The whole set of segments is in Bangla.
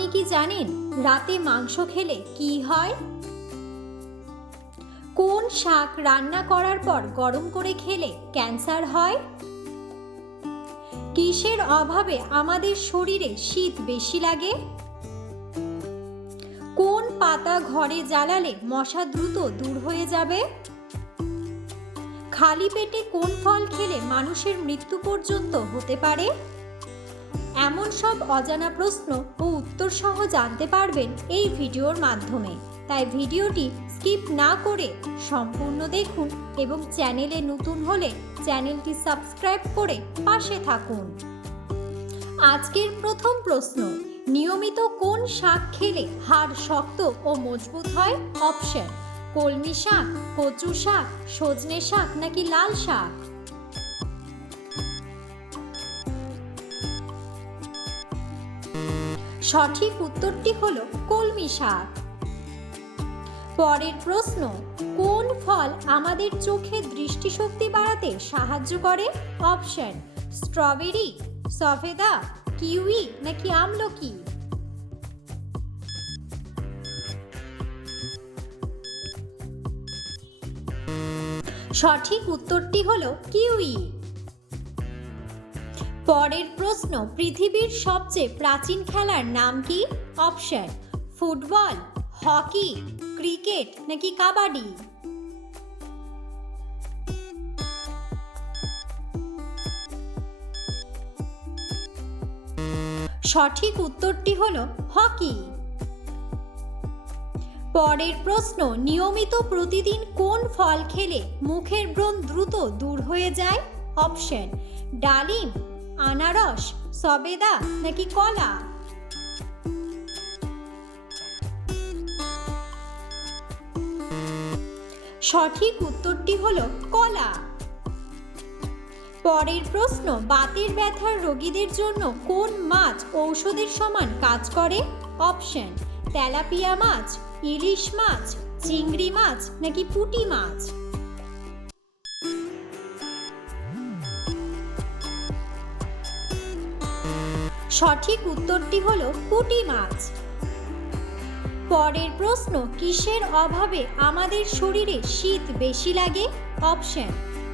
আপনি কি জানেন রাতে মাংস খেলে কি হয়? কোন শাক রান্না করার পর গরম করে খেলে ক্যান্সার হয়? কিসের অভাবে আমাদের শরীরে শীত বেশি লাগে? কোন পাতা ঘরে জ্বালালে মশা দ্রুত দূর হয়ে যাবে? খালি পেটে কোন ফল খেলে মানুষের মৃত্যু পর্যন্ত হতে পারে? এমন সব অজানা প্রশ্ন ও উত্তর সহ জানতে পারবেন এই ভিডিওর মাধ্যমে। তাই ভিডিওটি স্কিপ না করে সম্পূর্ণ দেখুন এবং চ্যানেলে নতুন হলে চ্যানেলটি সাবস্ক্রাইব করে পাশে থাকুন। আজকের প্রথম প্রশ্ন, নিয়মিত কোন শাক খেলে হাড় শক্ত ও মজবুত হয়? অপশন: কলমি শাক, কচু শাক, সজনে শাক নাকি লাল শাক? সঠিক উত্তরটি হলো কলমি শাক। পরের প্রশ্ন, কোন ফল আমাদের চোখের দৃষ্টিশক্তি বাড়াতে সাহায্য করে? অপশন: স্ট্রবেরি, সফেদা, কিউই নাকি আমলকি? সঠিক উত্তরটি হলো কিউই। পরের প্রশ্ন, পৃথিবীর সবচেয়ে প্রাচীন খেলার নাম কি? অপশন: ফুটবল, হকি, ক্রিকেট নাকি কাবাডি? সঠিক উত্তরটি হলো হকি। পরের প্রশ্ন, নিয়মিত প্রতিদিন কোন ফল খেলে মুখের ব্রণ দ্রুত দূর হয়ে যায়? অপশন: ডালিম, আনারস, সবেদা নাকি কলা? সঠিক উত্তরটি হলো কলা। পরের প্রশ্ন, বাতের ব্যথার রোগীদের জন্য কোন মাছ ঔষধের সমান কাজ করে? অপশন: তেলাপিয়া মাছ, ইলিশ মাছ, চিংড়ি মাছ নাকি পুঁটি মাছ? সঠিক উত্তরটি হলো পুঁটি মাছ। পরের প্রশ্ন, কিসের অভাবে আমাদের শরীরে শীত বেশি লাগে? অপশন: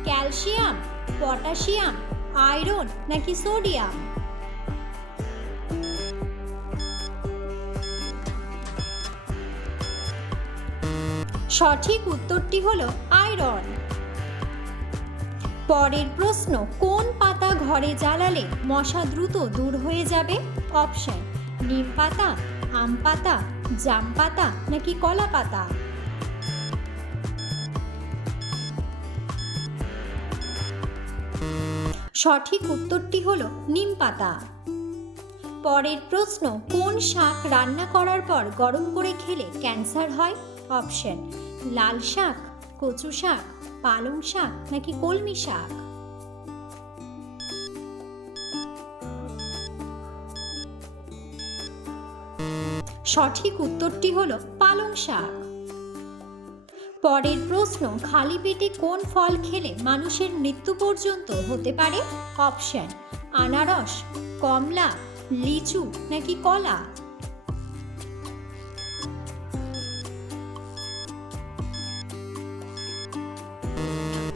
ক্যালসিয়াম, পটাশিয়াম, আয়রন নাকি সোডিয়াম? সঠিক উত্তরটি হলো আয়রন। পরের প্রশ্ন, কোন পাতা ঘরে জ্বালালে মশা দ্রুত দূর হয়ে যাবে? অপশন: নিম পাতা, আম পাতা, জাম পাতা নাকি কলা পাতা? সঠিক উত্তরটি হলো নিম পাতা। পরের প্রশ্ন, কোন শাক রান্না করার পর গরম করে খেলে ক্যান্সার হয়? অপশন: লাল শাক, কচু শাক, পালং শাক নাকি কলমি শাক? সঠিক উত্তরটি হলো পালং শাক। পরের প্রশ্ন, খালি পেটে কোন ফল খেলে মানুষের মৃত্যু পর্যন্ত হতে পারে? অপশন: আনারস, কমলা, লিচু নাকি কলা?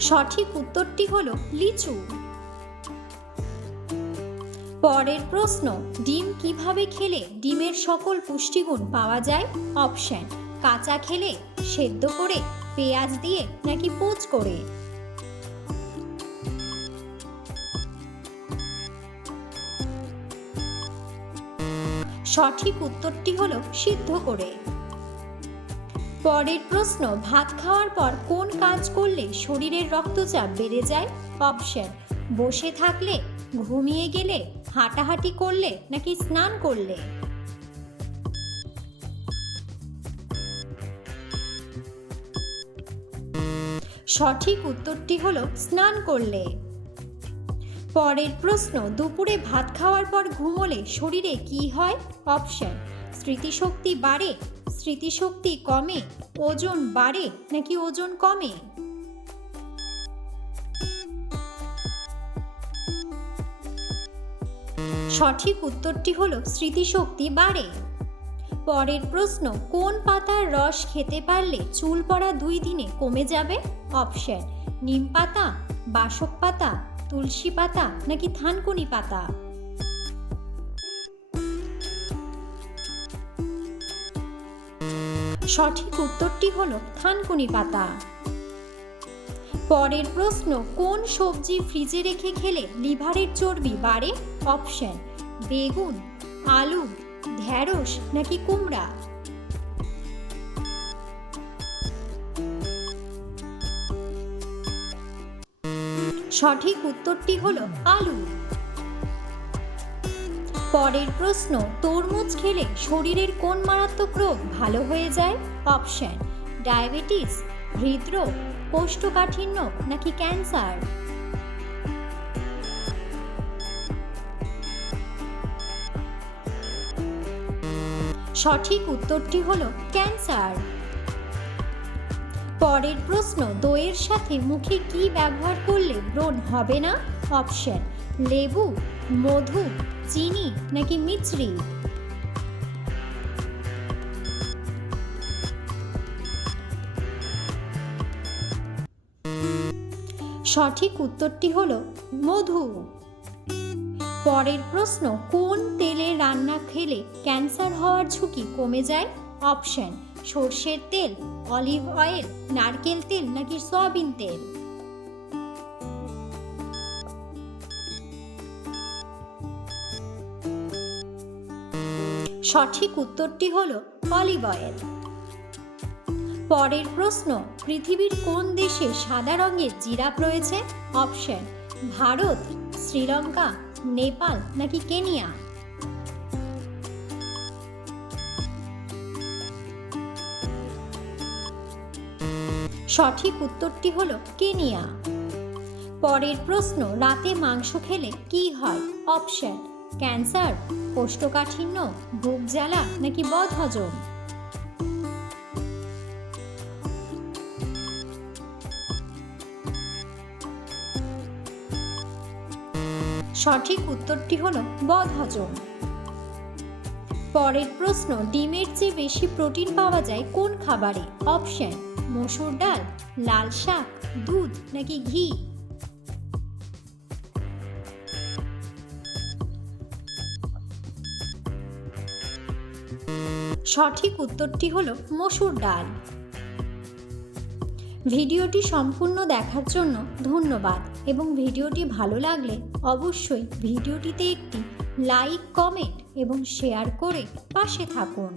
সঠিক উত্তরটি হলো লিচু। পরের প্রশ্ন, ডিম কিভাবে খেলে ডিমের সকল পুষ্টিগুণ পাওয়া যায়? অপশন: কাঁচা খেলে, সেদ্ধ করে, পেঁয়াজ দিয়ে নাকি পোচ করে? সঠিক উত্তরটি হলো সিদ্ধ করে। পরের প্রশ্ন, ভাত খাওয়ার পর কোন কাজ করলে শরীরের রক্তচাপ বেড়ে যায়? অপশন: বসে থাকলে, ঘুমিয়ে গেলে, হাঁটাহাঁটি করলে নাকি স্নান করলে? সঠিক উত্তরটি হলো স্নান করলে। পরের প্রশ্ন, দুপুরে ভাত খাওয়ার পর ঘুমোলে শরীরে কি হয়? অপশন: স্মৃতিশক্তি বাড়ে, স্মৃতিশক্তি কমে, ওজন বাড়ে নাকি ওজন কমে? সঠিক উত্তরটি হলো স্মৃতিশক্তি বাড়ে। পরের প্রশ্ন, কোন পাতার রস খেতে পারলে চুল পড়া 2 দিনে কমে যাবে? অপশন, নিম পাতা, বাসক পাতা, তুলসী পাতা নাকি থানকুনি পাতা? সঠিক উত্তরটি হলো থানকুনি পাতা। পরের প্রশ্ন, কোন সবজি ফ্রিজে রেখে খেলে লিভারের চর্বি বাড়ে? অপশন, বেগুন, আলু, ঢেঁড়স নাকি কুমড়া? সঠিক উত্তরটি হলো আলু। পরের প্রশ্ন, তরমুজ খেলে শরীরের কোন মারাত্মক রোগ ভালো হয়ে যায়? অপশন, ডায়াবেটিস, হৃদরোগ, কোষ্ঠকাঠিন্য নাকি ক্যান্সার? সঠিক উত্তরটি হলো ক্যান্সার। পরের প্রশ্ন, দইয়ের সাথে মুখে কি ব্যবহার করলে ব্রণ হবে না? অপশন, লেবু, মধু, চিনি নাকি মিছরি? সঠিক উত্তরটি হলো মধু। পরের প্রশ্ন, কোন তেলে রান্না খেলে ক্যান্সার হওয়ার ঝুঁকি কমে যায়? অপশন, সর্ষের তেল, অলিভ অয়েল, নারকেল তেল নাকি সয়াবিন তেল? সঠিক উত্তরটি হলো অলিভ অয়েল। পরের প্রশ্ন, পৃথিবীর কোন দেশে সাদা রঙের জিরাফ রয়েছে? অপশন, ভারত, শ্রীলঙ্কা, নেপাল নাকি কেনিয়া? সঠিক উত্তরটি হলো কেনিয়া। পরের প্রশ্ন, রাতে মাংস খেলে কি হয়? অপশন, ক্যান্সার, কোষ্ঠকাঠিন্য, বুক জ্বালা নাকি বদহজম? সঠিক উত্তরটি হলো বদহজম। পরের প্রশ্ন, ডিমের চেয়ে বেশি প্রোটিন পাওয়া যায় কোন খাবারে? অপশন, মসুর ডাল, লাল শাক, দুধ নাকি ঘি? সঠিক উত্তরটি হলো মসুর ডাল। ভিডিওটি সম্পূর্ণ দেখার জন্য ধন্যবাদ এবং ভিডিওটি ভালো লাগলে অবশ্যই ভিডিওটিতে একটি লাইক, কমেন্ট এবং শেয়ার করে পাশে থাকুন।